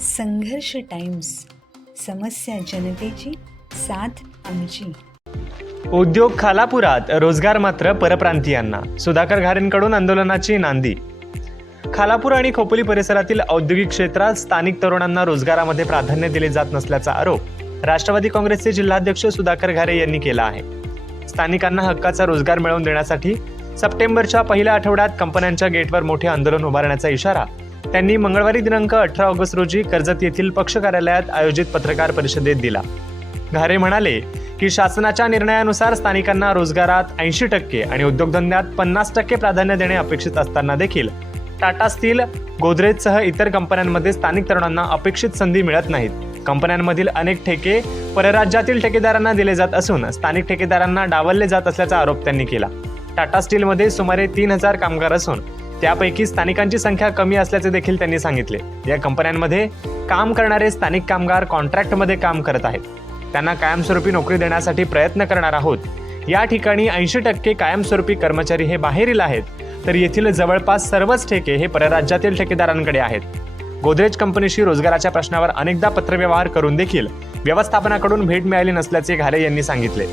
संघर्ष टाइम्स, समस्या जनतेची, साथ आमची. उद्योग खालापुरात, रोजगार मात्र परप्रांतीयांना. सुधाकर घारेंकडून आंदोलनाची नांदी. खालापूर आणि खोपोली परिसरातील औद्योगिक क्षेत्रात स्थानिक तरुणांना रोजगारामध्ये प्राधान्य दिले जात नसल्याचा आरोप राष्ट्रवादी काँग्रेसचे जिल्हाध्यक्ष सुधाकर घारे यांनी केला आहे. स्थानिकांना हक्काचा रोजगार मिळवून देण्यासाठी सप्टेंबरच्या पहिल्या आठवड्यात कंपन्यांच्या गेटवर मोठे आंदोलन उभारण्याचा इशारा त्यांनी मंगळवारी दिनांक 18 ऑगस्ट रोजी कर्जत येथील पक्ष कार्यालयात आयोजित पत्रकार परिषदेत दिला. घारे म्हणाले की शासनाच्या निर्णयानुसार स्थानिकांना रोजगारात 80% आणि उद्योगधंद्यात 50% प्राधान्य देणे अपेक्षित असताना देखील टाटा स्टील, गोदरेजसह इतर कंपन्यांमध्ये स्थानिक तरुणांना अपेक्षित संधी मिळत नाहीत. कंपन्यांमधील अनेक ठेके परराज्यातील ठेकेदारांना दिले जात असून स्थानिक ठेकेदारांना डावलले जात असल्याचा आरोप त्यांनी केला. टाटा स्टीलमध्ये सुमारे 3000 कामगार असून त्यापैकी स्थानिकांची संख्या कमी असल्याचे देखील त्यांनी सांगितले. या कंपन्यांमध्ये काम करणारे स्थानिक कामगार कॉन्ट्रॅक्टमध्ये काम करत आहेत. त्यांना कायमस्वरूपी नोकरी देण्यासाठी प्रयत्न करणार आहोत. या ठिकाणी 80% कायमस्वरूपी कर्मचारी हे बाहेरील आहेत, तर येथील जवळपास सर्वच ठेके हे परराज्यातील ठेकेदारांकडे आहेत. गोदरेज कंपनीशी रोजगाराच्या प्रश्नावर अनेकदा पत्रव्यवहार करून देखील व्यवस्थापनाकडून भेट मिळाली नसल्याचे घारे यांनी सांगितले.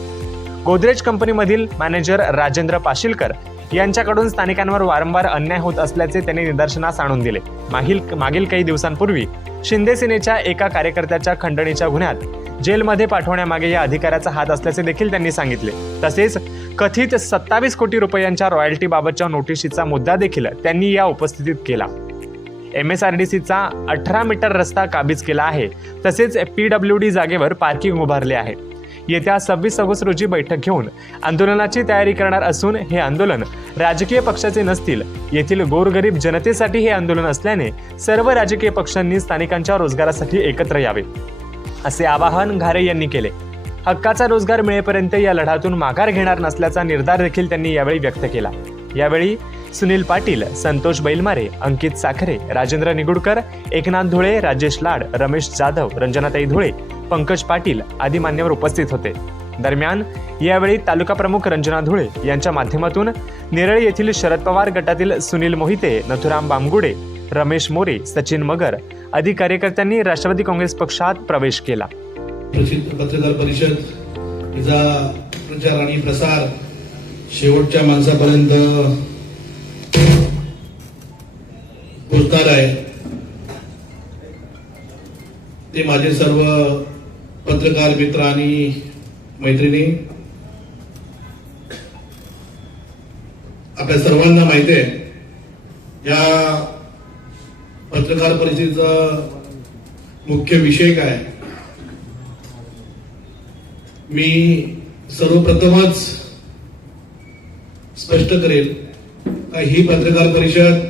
गोदरेज कंपनीमधील मॅनेजर राजेंद्र पाशीलकर यांच्याकडून स्थानिकांवर वारंवार अन्याय होत असल्याचे त्यांनी निदर्शनास आणून दिले. मागील काही दिवसांपूर्वी शिंदे सेनेच्या एका कार्यकर्त्याच्या खंडणीच्या गुन्ह्यात जेलमध्ये पाठवण्यामागे या अधिकाऱ्याचा हात असल्याचे देखील त्यांनी सांगितले. तसेच कथित 27 कोटी रुपयांच्या रॉयल्टीबाबतच्या नोटिशीचा मुद्दा देखील त्यांनी या उपस्थितीत केला. MSRDCचा 18 मीटर रस्ता काबीज केला आहे. तसेच PWD जागेवर पार्किंग उभारले आहे. येत्या 26 ऑगस्ट रोजी बैठक घेऊन आंदोलनाची तयारी करणार असून हे आंदोलन राजकीय पक्षाचे नसतील. येथील गोरगरीब जनतेसाठी हे आंदोलन असल्याने सर्व राजकीय पक्षांनी स्थानिकांच्या रोजगारासाठी एकत्र यावे, असे आवाहन घारे यांनी केले. हक्काचा रोजगार मिळेपर्यंत या लढ्यातून माघार घेणार नसल्याचा निर्धार देखील त्यांनी यावेळी व्यक्त केला. यावेळी सुनील पाटील, संतोष बैलमारे, अंकित साखरे, राजेंद्र निगुडकर, एकनाथ धुळे, राजेश लाड, रमेश जाधव, रंजनाताई धुळे, पंकज पाटील आदी मान्यवर उपस्थित होते. दरम्यान यावेळी तालुका प्रमुख रंजना धुळे यांच्या माध्यमातून नेरळ येथील शरद पवार गटातील सुनील मोहिते, नथुराम बामगुडे, रमेश मोरे, सचिन मगर आदी कार्यकर्त्यांनी राष्ट्रवादी काँग्रेस पक्षात प्रवेश केला. प्रसिद्ध पत्रकार परिषद याचा प्रचार आणि प्रसार शेवटच्या माणसापर्यंत पोहोचणार आहे. ते माझे सर्व पत्रकार मित्र आणि मैत्रिणी, आपल्या सर्वांना माहिती आहे या पत्रकार परिषदेचा मुख्य विषय काय. मी सर्वप्रथमच स्पष्ट करेल का ही पत्रकार परिषद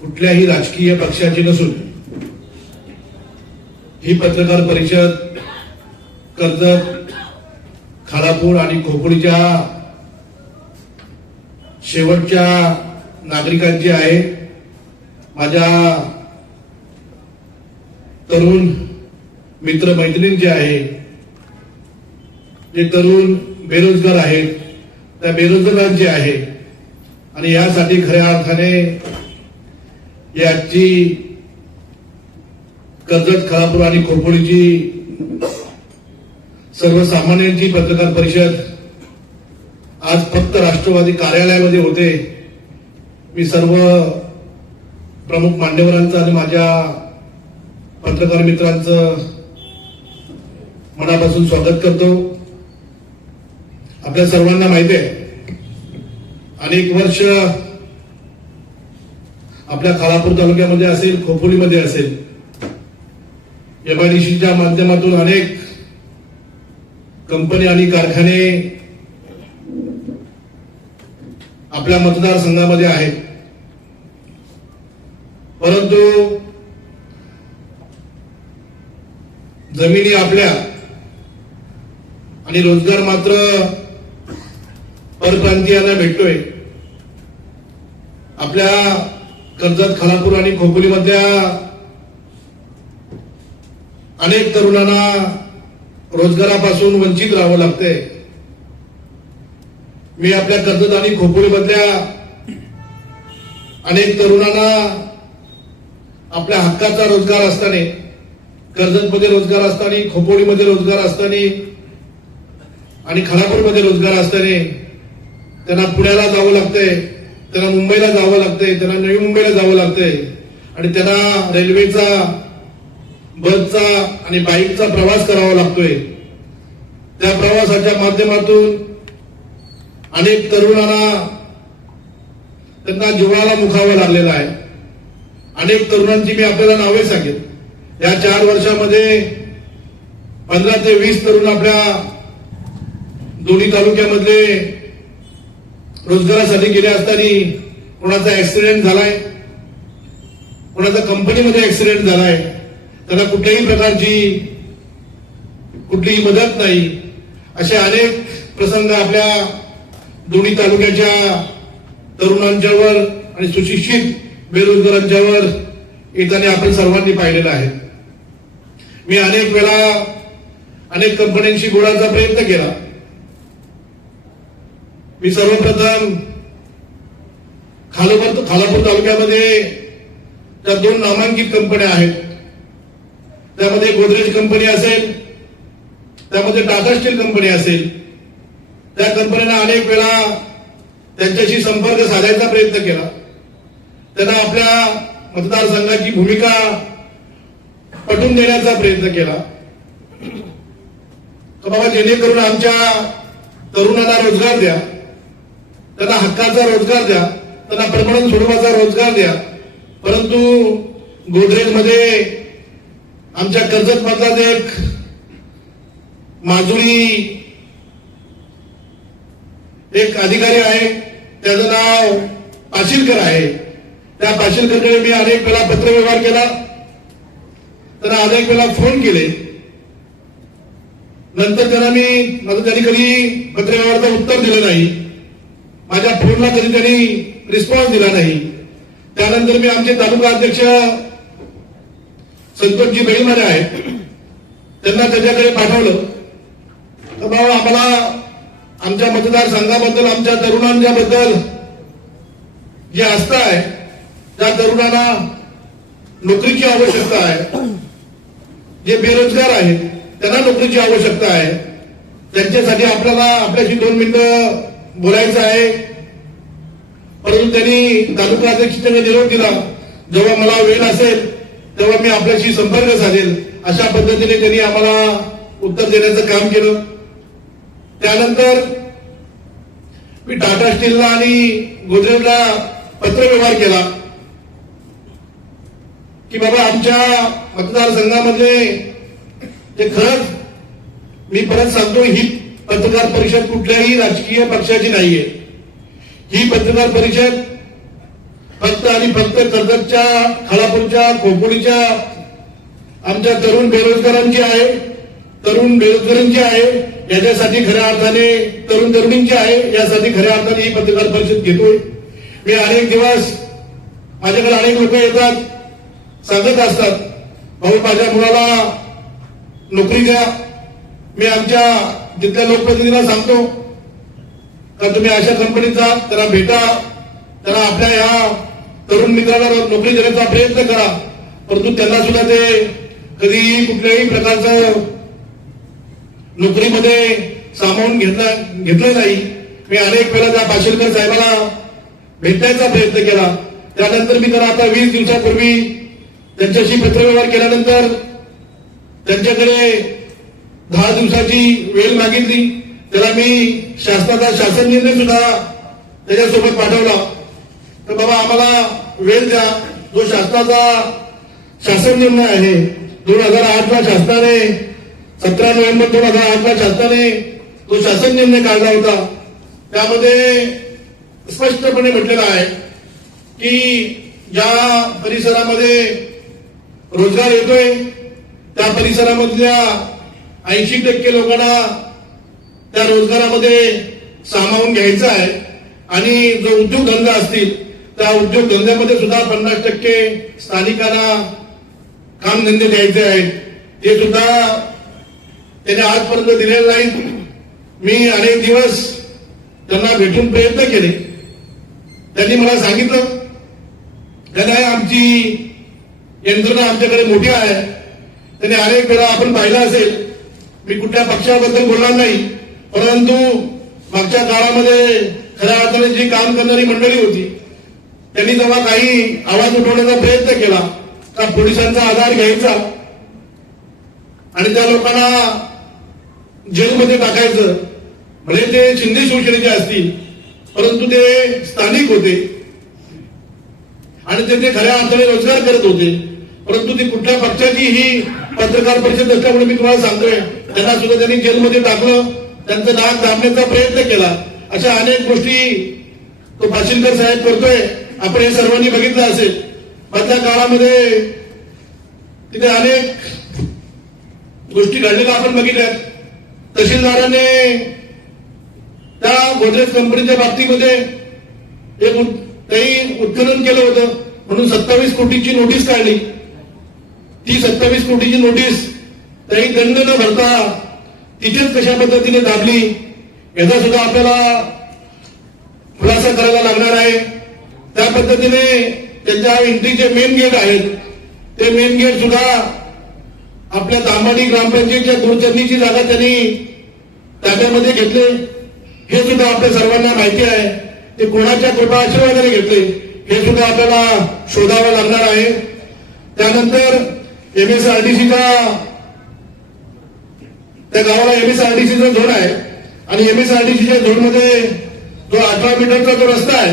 कुठल्याही राजकीय पक्षाची नसून ही पत्रकार परिषद कर्जत, खालापूर आणि खोपोलीच्या शेवटच्या नागरिकांची आहे. माझ्या तरुण मित्र मैत्रिणींची आहे. जे तरुण बेरोजगार आहेत त्या बेरोजगारांची आहे. आणि यासाठी खऱ्या अर्थाने याची कर्जत, खालापूर आणि खोपोलीची सर्वसामान्यांची पत्रकार परिषद आज फक्त राष्ट्रवादी कार्यालयामध्ये होते. मी सर्व प्रमुख मान्यवरांचं आणि माझ्या पत्रकार मित्रांचं मनापासून स्वागत करतो. आपल्या सर्वांना माहिती आहे अनेक वर्ष आपल्या खालापूर तालुक्यामध्ये असेल, खोपोलीमध्ये असेल, MIDCच्या माध्यमातून अनेक कंपनी आणि कारखाने आपल्या मतदारसंघामध्ये आहेत. परंतु जमिनी आपल्या आणि रोजगार मात्र परप्रांतीयांना भेटतोय. आपल्या कर्जत, खालापूर आणि खोपोलीमधल्या अनेक तरुणांना रोजगारापासून वंचित राहावं लागतंय. मी आपल्या कर्जत आणि खोपोलीमधल्या अनेक तरुणांना आपल्या हक्काचा रोजगार असताना, कर्जतमध्ये रोजगार असताना, खोपोलीमध्ये रोजगार असताना आणि खालापूरमध्ये रोजगार असताना त्यांना पुण्याला जावं लागतंय, त्यांना मुंबईला जावं लागतंय, त्यांना नवी मुंबईला जावं लागतंय आणि त्यांना रेल्वेचा, बसचा आणि बाईकचा प्रवास करावा लागतोय. त्या प्रवासाच्या माध्यमातून अनेक तरुणांना त्यांना जीवाला मुखावं लागलेलं आहे. अनेक तरुणांची मी आपल्याला नावे सांगेन. या 4 वर्षामध्ये 15 ते 20 तरुण आपल्या दोन्ही तालुक्यामधले रोजगारासाठी गेले असताना कोणाचा ऍक्सिडेंट झालाय, कोणाचा कंपनीमध्ये ऍक्सिडेंट झालाय, त्याला कुठल्याही प्रकारची कुठलीही मदत नाही. असे अनेक प्रसंग आपल्या दोन्ही तालुक्याच्या तरुणांच्यावर आणि सुशिक्षित बेरोजगारांच्यावर येताना आपण सर्वांनी पाहिलेलं आहे. मी अनेक वेळा अनेक कंपन्यांशी बोलायचा प्रयत्न केला. मी सर्वप्रथम खालापूर तालुक्यामध्ये त्या 2 नामांकित कंपन्या आहेत. त्यामध्ये गोदरेज कंपनी असेल, त्यामध्ये टाटा स्टील कंपनी असेल. त्या कंपन्यांना अनेक वेळा त्यांच्याशी संपर्क साधायचा प्रयत्न केला. त्यांना आपल्या मतदारसंघाची भूमिका पटवून देण्याचा प्रयत्न केला की बाबा जेणेकरून आमच्या तरुणांना रोजगार द्या, त्यांना हक्काचा रोजगार द्या, त्यांना परमनंट स्वरूपाचा रोजगार द्या. परंतु गोदरेजमध्ये आमच्या कर्जत मधलाच एक माजुरी एक अधिकारी आहे, त्याचं नाव पाशीलकर आहे. त्या पाशीलकरकडे मी अनेक वेळा पत्रव्यवहार केला, त्यांना अनेक वेळा फोन केले. नंतर त्यांनी कधी पत्रव्यवहाराचं उत्तर दिलं नाही. माझ्या फोनला कधी त्यांनी रिस्पॉन्स दिला नाही. त्यानंतर मी आमचे तालुका अध्यक्ष संतोषजी बैलमारे आहेत, त्यांना त्याच्याकडे पाठवलं तर बाबा आम्हाला आमच्या मतदारसंघाबद्दल, आमच्या तरुणांच्या बद्दल जी आस्था आहे, त्या तरुणांना नोकरीची आवश्यकता आहे, जे बेरोजगार आहेत त्यांना नोकरीची आवश्यकता आहे. त्यांच्यासाठी आपल्याला आपल्याशी 2 मिनिटं बोलायचं आहे. परंतु त्यांनी तालुका अध्यक्षांना निरोप दिला, जेव्हा मला वेळ असेल तेव्हा मी आपल्याशी संपर्क साधेल, अशा पद्धतीने त्यांनी आम्हाला उत्तर देण्याचं काम केलं. त्यानंतर मी टाटा स्टीलला आणि गोदरेजला पत्रव्यवहार केला की बाबा आमच्या मतदारसंघामध्ये ते खरंच, मी परत सांगतो, ही पत्रकार परिषद कुठल्याही राजकीय पक्षाची नाहीये. ही पत्रकार परिषद फक्त आणि फक्त कर्जतच्या, खालापूरच्या, खोपोलीच्या आमच्या तरुण बेरोजगारांची आहे, तरुण बेरोजगारांची आहे. याच्यासाठी खऱ्या अर्थाने तरुण तरुणींची आहे, यासाठी खऱ्या अर्थाने ही पत्रकार परिषद घेतोय. मी अनेक दिवस, माझ्याकडे अनेक लोक येतात, सांगत असतात, भाऊ माझ्या मुलाला नोकरी द्या. मी आमच्या जिथल्या लोकप्रतिनिधींना सांगतो का तुम्ही अशा कंपनीत जा, त्यांना भेटा, त्यांना आपल्या या तरुण मित्राला नोकरी देण्याचा प्रयत्न करा. परंतु त्यांना सुद्धा ते कधीही कुठल्याही प्रकारचं नोकरीमध्ये सामावून घेतलं नाही. मी अनेक वेळा त्या पाशीलकर साहेबांना भेटण्याचा प्रयत्न केला. त्यानंतर मी त्यांना आता 20 दिवसापूर्वी त्यांच्याशी पत्रव्यवहार केल्यानंतर त्यांच्याकडे 10 दिवसाची वेळ मागितली. त्याला मी शासनाचा शासन निर्णय सुद्धा त्याच्यासोबत पाठवला तर बाबा आम्हाला वेळ द्या. जो शासनाचा शासन निर्णय आहे 2008ला शासनाने 17 नोव्हेंबर 2008ला शासनाने तो शासन निर्णय काढला होता. त्यामध्ये स्पष्टपणे म्हटलेलं आहे की ज्या परिसरामध्ये रोजगार येतोय त्या परिसरामधल्या 80% लोकांना त्या रोजगारामध्ये सामावून घ्यायचं आहे आणि जो उद्योगधंदा असतील त्या उद्योगधंद्यामध्ये सुद्धा 50% स्थानिकांना कामधंदे द्यायचे आहेत. ते सुद्धा त्याने आजपर्यंत दिलेले नाहीत. मी अनेक दिवस त्यांना भेटून प्रयत्न केले. त्यांनी मला सांगितलं त्यांना आमची यंत्रणा आमच्याकडे मोठी आहे. त्यांनी अनेक वेळा आपण पाहिलं असेल, मी कुठल्या पक्षाबद्दल बोलणार नाही, परंतु मागच्या काळामध्ये खऱ्या अर्थाने जी काम करणारी मंडळी होती त्यांनी जेव्हा काही आवाज उठवण्याचा प्रयत्न केला का पोलिसांचा आधार घ्यायचा आणि त्या लोकांना जेलमध्ये टाकायचं, म्हणजे ते शिंदे शिवसेनेचे असतील परंतु ते स्थानिक होते आणि ते खऱ्या अर्थाने रोजगार करत होते, परंतु ती कुठल्या पक्षाची ही पत्रकार परिषद असल्यामुळे मी तुम्हाला सांगतोय त्यांना सुद्धा त्यांनी जेलमध्ये टाकलं, त्यांचं नाक दाबण्याचा प्रयत्न केला. अशा अनेक गोष्टी तो पाशीलकर साहेब करतोय. आपण हे सर्वांनी बघितलं असेल. मधल्या काळामध्ये तिथे अनेक गोष्टी घडलेल्या आपण बघितल्या. तहसीलदाराने त्या गोदरेज कंपनीच्या बाबतीमध्ये एक काही उत्खनन केलं होतं म्हणून 27 कोटीची नोटीस काढली. ती 27 कोटीची नोटीस काही दंड न भरता तिथेच कशा पद्धतीने दाबली याचा सुद्धा आपल्याला खुलासा करायला लागणार आहे. त्या पद्धतीने त्यांच्या एंट्रीचे मेन गेट आहेत ते मेन गेट सुद्धा आपल्या दामाडी ग्रामपंचायतच्या गुरुचरणीची जागा त्यांनी ताब्यामध्ये घेतले. हे सुद्धा आपल्या सर्वांना माहिती आहे. ते कोणाच्या कृपा आशीर्वादाने घेतले हे सुद्धा आपल्याला शोधावं लागणार आहे. त्यानंतर एमएसआरडीसीचा त्या गावाला एमएसआरडीसीचा झोन आहे आणि एमएसआरडीसीच्या झोनमध्ये जो 18 मीटरचा जो रस्ता आहे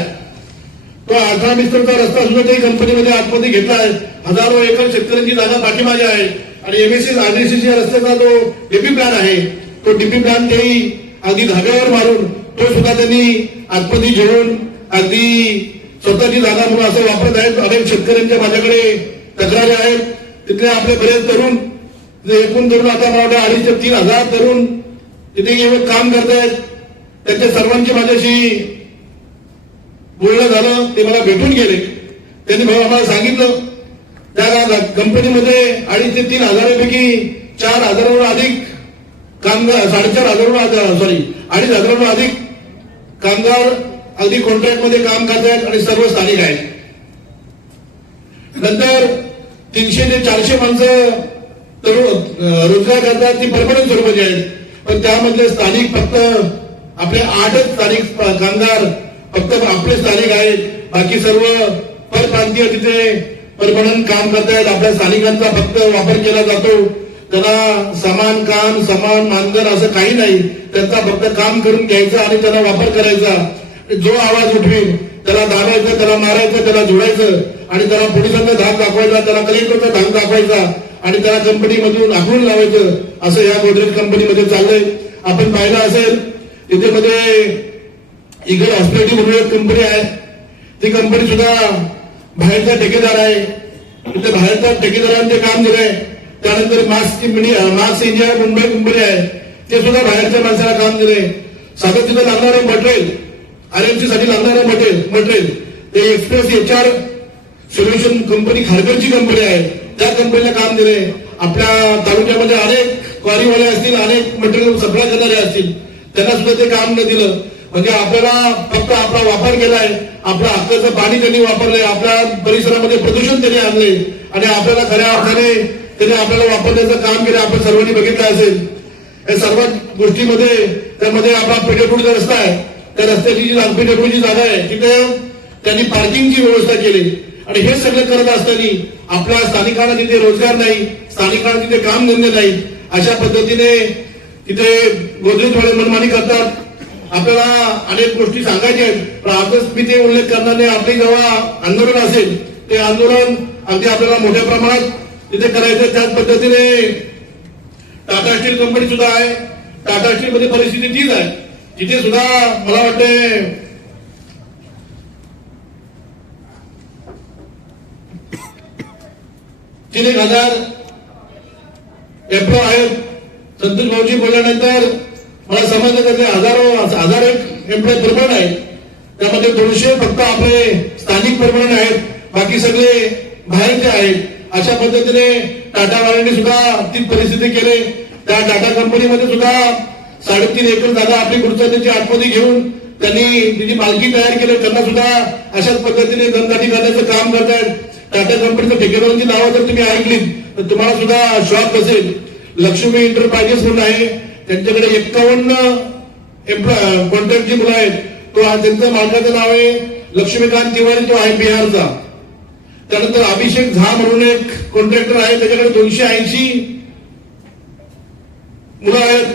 तो 18 मीटरचा रस्ता सुद्धा काही कंपनीमध्ये आतमध्ये घेतला आहे. हजारो एकर शेतकऱ्यांची जागा पाठीमागे आहे आणि एमएसआरडीसीच्या रस्त्याचा जो डीपी प्लॅन आहे तो डीपी प्लॅन तेही अगदी धाब्यावर मारून तो सुद्धा त्यांनी आतमध्ये घेऊन अगदी स्वतःची जागा म्हणून असं वापरत आहेत. अनेक शेतकऱ्यांच्या माझ्याकडे तक्रारी आहेत. तिथले आपले बरेच तरुण एकूण तरुण आता मला वाटतं 2,500 ते 3,000 तरुण तिथे येऊन काम करतायत. त्यांच्या सर्वांची माझ्याशी बोलणं झालं. ते मला भेटून गेले. त्यांनी आम्हाला सांगितलं त्या कंपनीमध्ये 2,500 ते 3,000पैकी 4,000हून अधिक कामगार 2,500हून अधिक कामगार अगदी कॉन्ट्रॅक्टमध्ये काम करतायत आणि सर्व स्थानिक आहेत. नंतर 300 ते 400 माणसं रोजगार करतात ती परमनंट स्वरूपाची आहेत. पण त्यामधले स्थानिक फक्त आपले 8च स्थानिक कामगार फक्त आपले स्थानिक आहेत. बाकी सर्व परप्रांतीय तिथे परमनंट काम करतायत. आपल्या स्थानिकांचा फक्त वापर केला जातो. त्याला समान काम समान मानधन असं काही नाही. त्यांचा फक्त काम करून घ्यायचं आणि त्याला वापर करायचा. जो आवाज उठवेल त्याला दाबायचं, त्याला मारायचं, त्याला जोडायचं आणि त्याला पोलिसांचा धाक दाखवायचा, त्याला कलेक्टरचा धाक दाखवायचा आणि त्याला कंपनीमधून आखून लावायचं. असं या गोदरेज कंपनीमध्ये चाललंय. आपण पाहिलं असेल तिथे मध्ये इगल हॉस्पिटॅलिटी म्हणून एक कंपनी आहे. ती कंपनी सुद्धा बाहेरचा ठेकेदार आहे. तिथे बाहेरच्या ठेकेदारांनी ते काम दिलंय. त्यानंतर मास्क इंडिया मुंबई कंपनी आहे. ते सुद्धा बाहेरच्या माणसाला काम दिलंय. साधं तिथं लागणारे मटेरियल आरएमसी साठी लागणारे मटेरियल ते एक्सप्रेस HR सोल्युशन कंपनी खारघरची कंपनी आहे. त्या कंपनीला काम दिले. आपल्या तालुक्यामध्ये अनेक क्वारीवाले असतील, अनेक मटेरियल सप्लाय करणारे असतील, त्यांना सुद्धा ते काम न दिलं. म्हणजे आपल्याला फक्त आपला वापर केलाय. आपल्या हक्काचं पाणी त्यांनी वापरलंय. आपल्या परिसरामध्ये प्रदूषण त्यांनी आणले आणि आपल्याला खऱ्या अर्थाने त्यांनी आपल्याला वापरण्याचं काम केलं. आपण सर्वांनी बघितलं असेल. या सर्व गोष्टीमध्ये त्यामध्ये आपला पेठेपूरचा रस्ता आहे. त्या रस्त्याची जी पेठेपूरची जागा आहे तिथे त्यांनी पार्किंगची व्यवस्था केली आणि हे सगळं करत असताना आपल्या स्थानिकांना तिथे रोजगार नाही, स्थानिकांना तिथे काम धंदे नाही. अशा पद्धतीने तिथे गोदरेजवाले मनमानी करतात. आपल्याला अनेक गोष्टी सांगायच्या आहेत पण आजच मी ते उल्लेख करणार नाही. आपली जेव्हा आंदोलन असेल ते आंदोलन अगदी आपल्याला मोठ्या प्रमाणात तिथे करायचं. त्याच पद्धतीने टाटा स्टील कंपनी सुद्धा आहे. टाटा स्टील मध्ये परिस्थिती तीच आहे. तिथे सुद्धा मला वाटते तीन 1,000 एम्प्लॉय आहेत. संतोष भाऊजी बोलल्यानंतर मला समजलं की हजार एक एम्प्लॉय परमनंट आहेत. त्यामध्ये 200 फक्त आपले स्थानिक परमनंट आहेत, बाकी सगळे बाहेरचे आहेत. अशा पद्धतीने टाटावाल्यांनी सुद्धा ती परिस्थिती केली. त्या टाटा कंपनीमध्ये सुद्धा 3.5 एकर जागा आपली गुरुचरणीची आतमध्ये घेऊन त्यांनी तिची मालकी तयार केली. त्यांना सुद्धा अशाच पद्धतीने दमदाटी करण्याचं काम करतायत. टाटा कंपनीचं ठेकेदारांची नावं जर तुम्ही ऐकलीत तर तुम्हाला सुद्धा शॉक बसेल. लक्ष्मी एंटरप्राइजेस म्हणून आहे, त्यांच्याकडे 51 कॉन्ट्रॅक्टची मुलं आहेत. त्यांचं मालकाचं नाव आहे लक्ष्मीकांत तिवारी, तो आहे बिहारचा. त्यानंतर अभिषेक झा म्हणून एक कॉन्ट्रॅक्टर आहे, त्याच्याकडे 280 मुलं आहेत,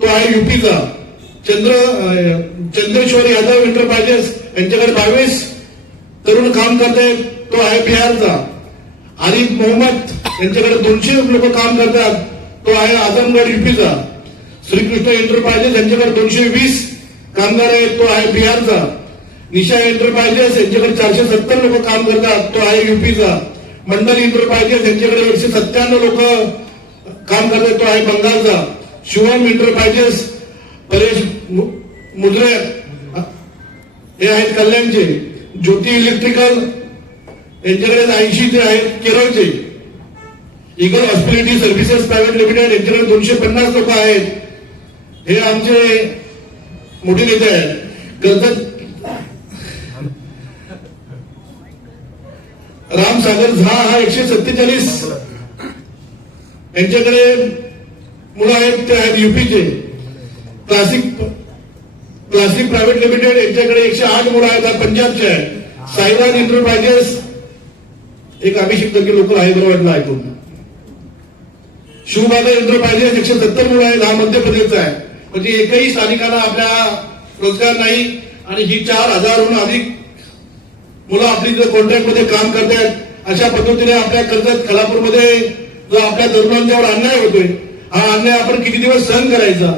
तो आहे युपीचा. चंद्रेश्वर यादव एंटरप्राइजेस यांच्याकडे 22 तरुण काम करतात, तो आहे बिहारचा. आरिफ मोहम्मद यांच्याकडे 200 लोक काम करतात, तो आहे आजमगड युपीचा. श्रीकृष्ण एंटरप्राइजेस यांच्याकडे 220 कामगार आहेत, तो आहे बिहारचा. निशा एंटरप्राइजेस यांच्याकडे 470 लोक काम करतात, तो आहे युपीचा. मंडल एंटरप्राइजेस यांच्याकडे 197 लोक काम करतात, तो आहे बंगालचा. शिवम एंटरप्राइजेस परेश मुद्रे हे आहेत कल्याणचे. ज्योती इलेक्ट्रिकल यांच्याकडे 80 ते आहेत केरळचे. Eagle hospitality services private limited यांच्याकडे 250 लोक आहेत, हे आमचे मोठे नेते आहेत. कर्जत रामसागर झा हा 147 यांच्याकडे मुलं आहेत, ते आहेत युपीचे. क्लासिक प्रायव्हेट लिमिटेड यांच्याकडे 108 मुलं आहेत, पंजाबचे आहेत. साईराज एंटरप्राइजेस एक अभिषेक टक्के लोक हैदराबादला ऐकून. शिवबागा एंटरप्राइजेस 170 मुलं आहेत, हा मध्य प्रदेशचा आहे. म्हणजे एकही स्थानिकांना आपल्या रोजगार नाही. आणि ही 4000हून अधिक मुलं आपली जर कॉन्ट्रॅक्ट मध्ये काम करतात. अशा पद्धतीने आपल्या कर्जत खालापूरमध्ये जो आपल्या तरुणांच्यावर अन्याय होतोय, हा अन्याय आपण किती दिवस सहन करायचा.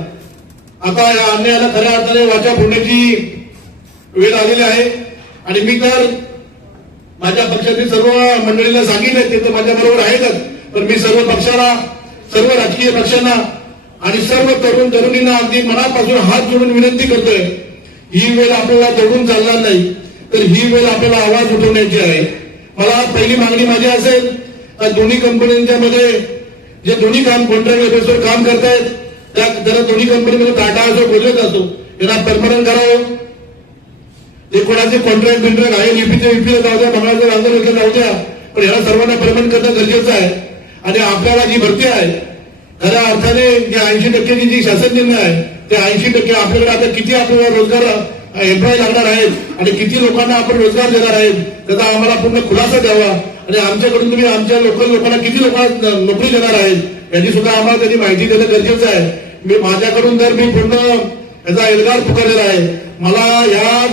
आता या अन्यायाला खऱ्या अर्थाने वाचा फोडण्याची वेळ आलेली आहे. आणि मी तर माझ्या पक्षातील सर्व मंडळीला सांगितलं, ते तर माझ्या बरोबर आहेतच, पण मी सर्व पक्षाला, सर्व राजकीय पक्षांना आणि सर्व तरुण तरुणींना अगदी मनापासून हात जोडून विनंती करतोय, ही वेळ आपल्याला दडून चालणार नाही, तर ही वेळ आपल्याला आवाज उठवण्याची आहे. मला पहिली मागणी माझी असेल, दोन्ही कंपन्यांच्या मध्ये जे दोन्ही काम कॉन्ट्रॅक्ट बेसवर काम करतायत, त्या दोन्ही कंपनीमध्ये टाटा असो गोदरेज असो, यांना परमनंट करावं. ते कोणाचे कॉन्ट्रॅक्ट बिंट्रॅक्ट आहे, युपीला जाऊ द्या, बंगालच्या आंदोलनाला जाऊ द्या, पण याला सर्वांना परमनंट करणं गरजेचं आहे. आणि आपल्याला जी भरती आहे, खऱ्या अर्थाने जे 80% जी शासन निर्णय आहे, ते 80% आपल्याकडे आता किती आपल्याला रोजगार एम्प्लॉय लागणार आहेत आणि किती लोकांना आपण रोजगार देणार आहेत, त्याचा आम्हाला पूर्ण खुलासा द्यावा. आणि आमच्याकडून तुम्ही आमच्या लोकल लोकांना किती लोकांना नोकरी देणार आहेत याची सुद्धा आम्हाला त्याची माहिती देणं गरजेचं आहे. मी माझ्याकडून तर मी पूर्ण याचा एल्गार पुकारलेला आहे. मला या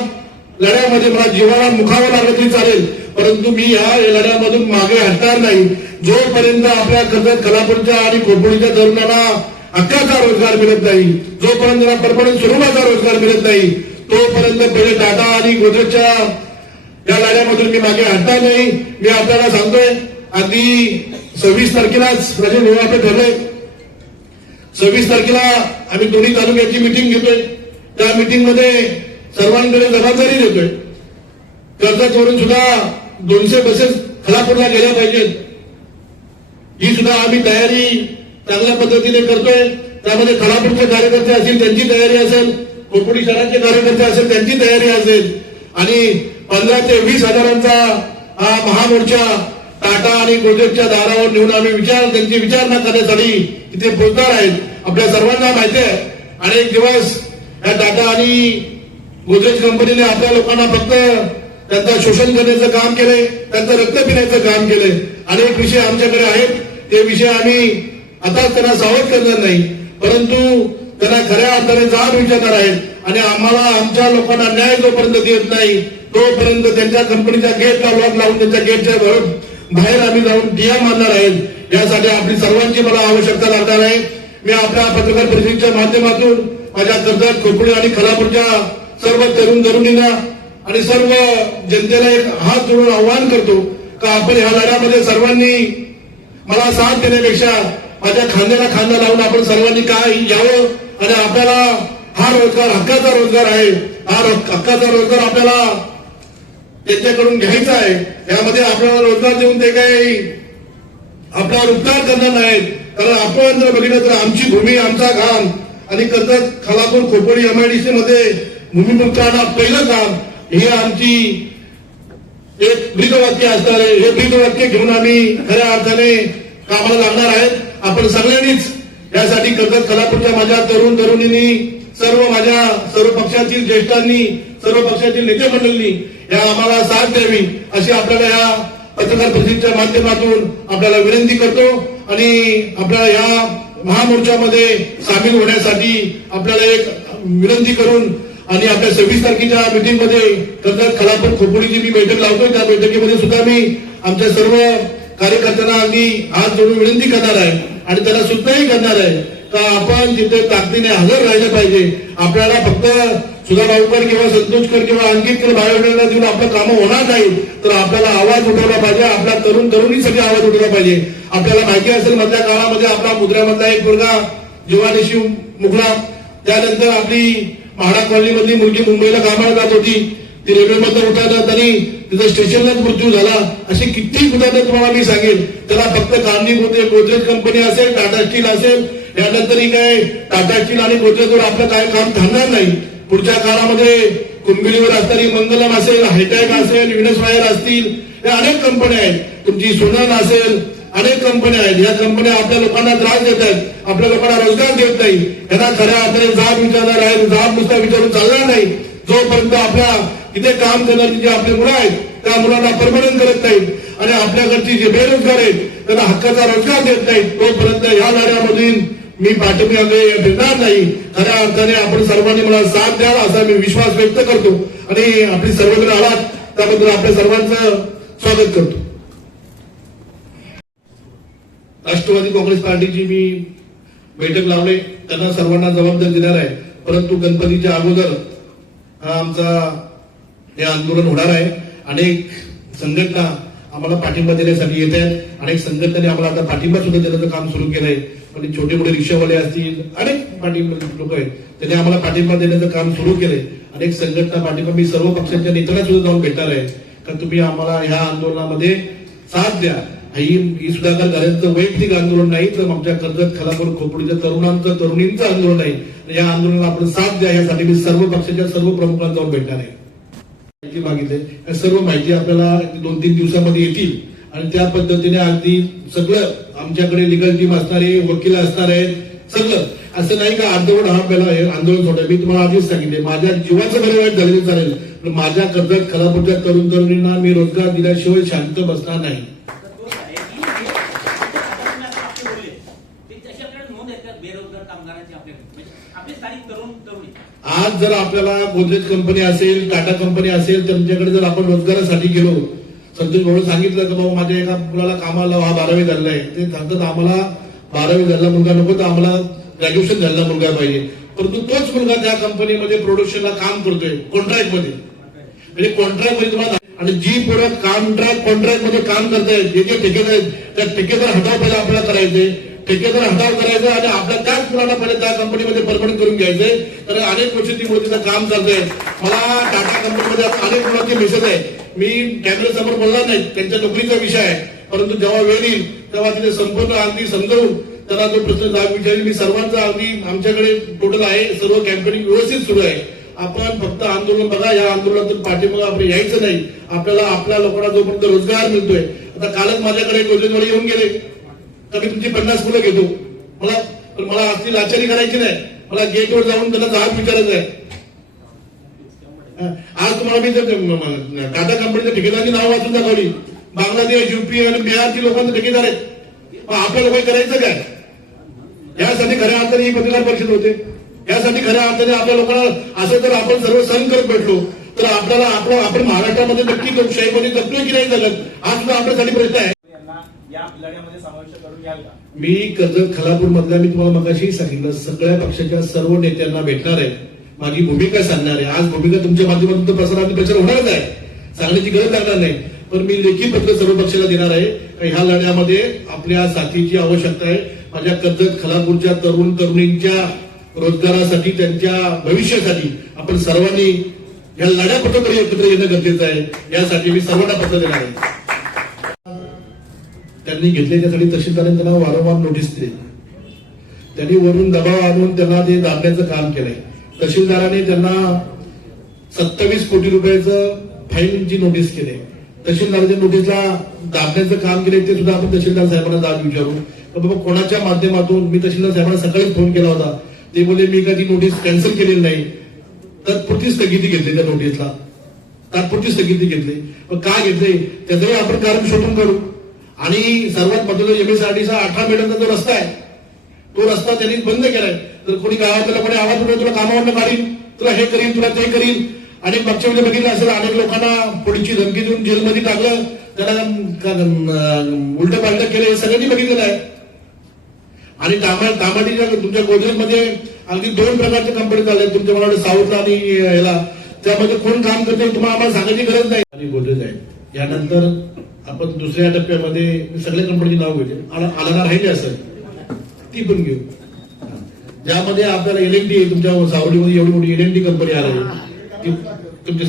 लढ्यामध्ये मला जीवाला मुखावं लागलं तरी चालेल, परंतु मी या लढ्यामधून मागे हटणार नाही. जोपर्यंत आपल्या कर्जत खालापूरच्या आणि खोपोलीच्या तरुणांना हक्काचा रोजगार मिळत नाही, जोपर्यंत त्यांना परमनंट स्वरूपाचा रोजगार मिळत नाही, तोपर्यंत पहिले टाटा आणि गोदरेजच्या या लढ्यामधून मी मागे हटणार नाही. मी आपल्याला सांगतोय, अगदी 26 तारखेलाच राजे आपले ठरलंय. 26 तारखेला आम्ही दोन्ही तालुक्याची मिटिंग घेतोय. त्या मिटिंग मध्ये सर्वांकडे जबाबदारी देतोय. कर्जतवरून सुद्धा 200 बसेस खालापूरला गेल्या पाहिजेत, ही सुद्धा आम्ही तयारी चांगल्या पद्धतीने करतोय. त्यामध्ये खालापूरचे कार्यकर्ते असतील त्यांची तयारी असेल, खोपोली शहराचे कार्यकर्ते असेल त्यांची तयारी असेल. आणि 15 ते 20 हजारांचा हा महामोर्चा टाटा आणि गोदरेजच्या दारावर नेऊन आम्ही त्यांची विचारणा करण्यासाठी इथे पोहोचणार आहेत. आपल्या सर्वांना माहिती आहे, अनेक दिवस या टाटा आणि गोदरेज कंपनीने आपल्या लोकांना फक्त त्यांचं शोषण करण्याचं काम केलंय, त्यांचं रक्त पिण्याचं काम केलंय. अनेक विषय आमच्याकडे आहेत, ते विषय आम्ही आता त्यांना सावध करणार नाही, परंतु त्यांना खऱ्या अर्थाने जाब विचारणार आहेत. आणि आम्हाला आमच्या लोकांना न्याय जोपर्यंत देत नाही, तोपर्यंत त्यांच्या कंपनीच्या गेटला लॉक लावून त्यांच्या गेटच्या बाहेर आम्ही जाऊन टिया मारणार आहेत. यासाठी आपली सर्वांची मला आवश्यकता लागणार आहे. मी आपल्या पत्रकार परिषदेच्या माध्यमातून माझ्या कर्जत, खोपोली आणि खालापूरच्या सर्व तरुण तरुणींना आणि सर्व जनतेला एक हात जोडून आवाहन करतो का आपण ह्या लढ्यामध्ये सर्वांनी मला साथ देण्यापेक्षा माझ्या खांद्याला खांदा लावून आपण सर्वांनी काय यावं. आणि आपल्याला हा रोजगार हक्काचा रोजगार आहे, हा हक्काचा रोजगार आपल्याला त्यांच्याकडून घ्यायचा आहे. यामध्ये आपल्याला रोजगार देऊन ते काही आपल्यावर उपकार करणार नाहीत, कारण आपण जर बघितलं तर आमची भूमी, आमचा घाम आणि कर्जत, खालापूर, खोपोली MIDC मध्ये भूमिपुत्रांना पहिलं काम हे आमची एक ब्रीदवाक्य असणार आहे. हे ब्रीदवाक्य घेऊन आम्ही खऱ्या अर्थाने कामाला लागणार आहेत. आपण सगळ्यांनीच यासाठी कर्जत खालापूरच्या माझ्या तरुण तरुणींनी, सर्व पक्षातील ज्येष्ठांनी, सर्व पक्षातील नेते मंडळींनी या आम्हाला साथ द्यावी अशी आपल्याला या पत्रकार परिषदेच्या माध्यमातून आपल्याला विनंती करतो. आणि आपल्याला या महामोर्चामध्ये सामील होण्यासाठी आपल्याला एक विनंती करून आणि आपल्या 26 तारखेच्या मीटिंगमध्ये कर्जत खालापूर खोपोलीची मी बैठक लावतोय. त्या बैठकीमध्ये सुद्धा मी आमच्या सर्व कार्यकर्त्यांना अगदी हात जोडून विनंती करणार आहे आणि त्यांना सूचनाही करणार आहे का आपण तिथे ताकदीने हजर राहिलं पाहिजे. आपल्याला फक्त सुधा भाऊकर किंवा संतोषकर किंवा अंकित बायोडेटा देऊन आपलं कामं होणार नाही, तर आपल्याला आवाज उठवला पाहिजे. आपल्या तरुण तरुणीसाठी आवाज उठवला पाहिजे. आपल्याला माहिती असेल मधल्या काळामध्ये आपला मुद्र्यामधला एक मुलगा जीवानिशी मुकला. त्यानंतर आपली म्हाडा कॉलनीमधली मुलगी मुंबईला कामाला जात होती. ती रेल्वेमधून उतरताना त्यांनी तिथं स्टेशनलाच मृत्यू झाला. अशी किती उदाहरणं तुम्हाला मी सांगेल. त्याला फक्त कारणीभूत गोदरेज कंपनी असेल, टाटा स्टील असेल, यानंतरही काय टाटा स्टील आणि गोदरेजवर आपलं काय काम थांबणार नाही. पुढच्या काळामध्ये कुंभिलीवर असणारी मंगलम असेल, हायटॅक असेल, विनस वायर असतील, या अनेक कंपन्या आहेत. तुमची सोनल असेल, अनेक कंपन्या आहेत. या कंपन्या आपल्या लोकांना त्रास देत आहेत, आपल्या लोकांना रोजगार देत नाही. यांना खऱ्या अर्थाने जाब विचारणार आहे. जाब नुसता विचारून चालणार नाही. जोपर्यंत आपल्या इथे काम करणारी जे आपली मुलं आहेत त्या मुलांना परमनंट करत नाहीत आणि आपल्याकडची जे बेरोजगार आहेत त्यांना हक्काचा रोजगार देत नाहीत, तोपर्यंत या लढ्यामधून मी पाठीमागे फिरणार नाही. खऱ्या अर्थाने आपण सर्वांनी मला साथ द्यावा असा मी विश्वास व्यक्त करतो आणि आपली सर्वजण आलात त्याबद्दल आपल्या सर्वांचं स्वागत करतो. राष्ट्रवादी काँग्रेस पार्टीची मी बैठक लावले, त्यांना सर्वांना जबाबदारी देणार आहे. परंतु गणपतीच्या अगोदर हा आमचा हे आंदोलन होणार आहे. अनेक संघटना आम्हाला पाठिंबा देण्यासाठी येत आहेत. अनेक संघटनांनी आम्हाला आता पाठिंबा सुद्धा देण्याचं काम सुरू केलंय. म्हणजे छोटे मोठे रिक्षावाले असतील, अनेक पाठिंबा लोक आहेत, त्यांनी आम्हाला पाठिंबा देण्याचं काम सुरू केलंय. अनेक संघटना पाठिंबा, मी सर्व पक्षांच्या नेत्यांना सुद्धा जाऊन भेटणार आहे का तुम्ही आम्हाला ह्या आंदोलनामध्ये साथ द्या. ही सुधाकर घरांचं वैयक्तिक आंदोलन नाही, तर आमच्या कर्जत खालापूर खोपोलीच्या तरुणांचं तरुणींचं आंदोलन आहे. या आंदोलनाला आपण साथ द्या यासाठी मी सर्व पक्षाच्या सर्व प्रमुखांना जाऊन भेटणार आहे. माहिती मागितली, सर्व माहिती आपल्याला 2-3 दिवसामध्ये येतील आणि त्या पद्धतीने अगदी सगळं आमच्याकडे लिगल टीम असणारे, वकील असणार आहेत. सगळं असं नाही का अर्धवट हा पहिला हे आंदोलन सोडलं. मी तुम्हाला आधीच सांगितले माझ्या जीवाचं बरे वाईट झालेलं चालेल, पण माझ्या कर्जत खालापूरच्या तरुण तरुणींना मी रोजगार दिल्याशिवाय शांत बसणार नाही. आज जर आपल्याला गोदरेज कंपनी असेल, टाटा कंपनी असेल, त्यांच्याकडे जर आपण रोजगारासाठी गेलो, संतोष भाऊ सांगितलं की बाबा माझ्या एका मुलाला कामाला हा 12वी झालेला आहे, ते सांगतात आम्हाला 12वी झालेला मुलगा नको, तर आम्हाला ग्रॅज्युएशन झालेला मुलगा पाहिजे. परंतु तोच मुलगा त्या कंपनीमध्ये प्रोडक्शनला काम करतोय कॉन्ट्रॅक्ट मध्ये, म्हणजे कॉन्ट्रॅक्ट मध्ये तुम्हाला, आणि जी पुढे कॉन्ट्रॅक्ट मध्ये काम करतायत जे जे ठेकेदार आहेत त्या ठेकेदार हटाव पहिला आपल्याला करायचे. ठेकेदार हटाव करायचं आणि आपल्या त्याच मुलांना पहिले त्या कंपनीमध्ये परमनंट करून घ्यायचंय. तर अनेक वर्ष ती मोदीचं काम चालतंय. मला टाटा कंपनीमध्ये अनेक मुलांचे मेसेज आहे, मी कॅमेरा समोर बोलणार नाही, त्यांच्या नोकरीचा विषय आहे. परंतु जेव्हा वेळ येईल तेव्हा तिथे संपूर्ण अगदी समजावून त्याला जो प्रश्न जाब विचारेल. मी सर्वांचा अगदी आमच्याकडे टोटल आहे, सर्व कॅम्पेनिंग व्यवस्थित सुरू आहे. आपण फक्त आंदोलन बघा, या आंदोलनातून पाठीमागे आपण यायचं नाही. आपल्याला आपल्या लोकांना जोपर्यंत रोजगार मिळतोय, आता कालच माझ्याकडे गोदरेजवाले येऊन गेले तर मी तुमची 50 मुलं घेतो, मला असली लाचारी करायची नाही, मला गेटवर जाऊन त्यांना जाब विचारायचं आहे. आज तुम्हाला मी टाटा कंपनीच्या ठेकेदारांची नाव वाचून दाखवली. बांगलादेश, युपी आणि बिहारची लोकांचे ठेकेदार आहेत. आपल्या लोकांनी करायचं काय? यासाठी खऱ्या अर्थाने ही पत्रकार परिषद होते. यासाठी खऱ्या अर्थाने आपल्या लोकांना असं जर आपण सर्व सहन करत भेटलो तर आपल्याला आपण महाराष्ट्रामध्ये नक्की लोकशाहीमध्ये जगतोय की नाही जगत, हा सुद्धा आपल्यासाठी प्रश्न आहे. या लढ्यामध्ये समाविष्ट करून घ्याल का? मी कर्जत खालापूर मधल्या, मी तुम्हाला मगाशी सांगितलं, सगळ्या पक्षाच्या सर्व नेत्यांना भेटणार आहे, माझी भूमिका सांगणार आहे. आज भूमिका तुमच्या माध्यमातून प्रचार होणारच आहे, सांगण्याची गरज लागणार नाही. पण मी लेखी पत्र सर्व पक्षाला देणार आहे. ह्या लढ्यामध्ये आपल्या साथीची आवश्यकता आहे. माझ्या कर्जत खालापूरच्या तरुण तरुणींच्या रोजगारासाठी, त्यांच्या भविष्यासाठी आपण सर्वांनी या लढ्यापत्राकडे एकत्र येणं गरजेचं आहे. यासाठी मी सर्वांना पत्र देणार आहे. त्यांनी घेतले त्यासाठी तहसीलदारांनी त्यांना वारंवार नोटीस दिली. त्यांनी वरून दबाव आणून त्यांना ते दाबण्याचं काम केलंय. तहसीलदाराने त्यांना 27 कोटी रुपयाचं फाईनची नोटीस केली. तहसीलदाराच्या नोटीसला दाबण्याचं काम केले ते सुद्धा आपण तहसीलदार साहेबांना जाब विचारू. तर बाबा कोणाच्या माध्यमातून, मी तहसीलदार साहेबांना सकाळीच फोन केला होता, ते बोलले मी कधी नोटीस कॅन्सल केलेली नाही, तात्पुरती स्थगिती घेतली त्या नोटीसला, तात्पुरती स्थगिती घेतली. पण काय घेतले त्याचंही आपण कारण शोधून काढू. आणि सर्वात महत्वाचं MSRDचा 18 मीटरचा जो रस्ता आहे तो रस्ता त्यांनी बंद केलाय. तर कोणी गावातल्या कोणी आवाज उठवला, तुला कामावरनं काढील, तुला हे करील, तुला ते करील. आणि मागच्या वेळी बघितलं असेल, अनेक लोकांना पोलीसची धमकी देऊन जेलमध्ये टाकलं, त्याला उलट पालट केलं, हे सगळ्यांनी बघितलेलं आहे. आणि तामाटीच्या तुमच्या गोदरेजमध्ये अगदी 2 प्रकारच्या कंपनी चालल्या तुमच्या, मला वाटतं साऊथला आणि ह्याला. त्यामध्ये कोण काम करते तुम्हाला आम्हाला सांगायची गरज नाही. आणि गोदरेज आहे. यानंतर आपण दुसऱ्या टप्प्यामध्ये सगळ्या कंपनीची नाव घेते, आलाना राहिली असेल ती पण घेऊ. ज्यामध्ये आपल्याला LNT तुमच्या सावलीमध्ये एवढी मोठी LNT कंपनी आली, तुमची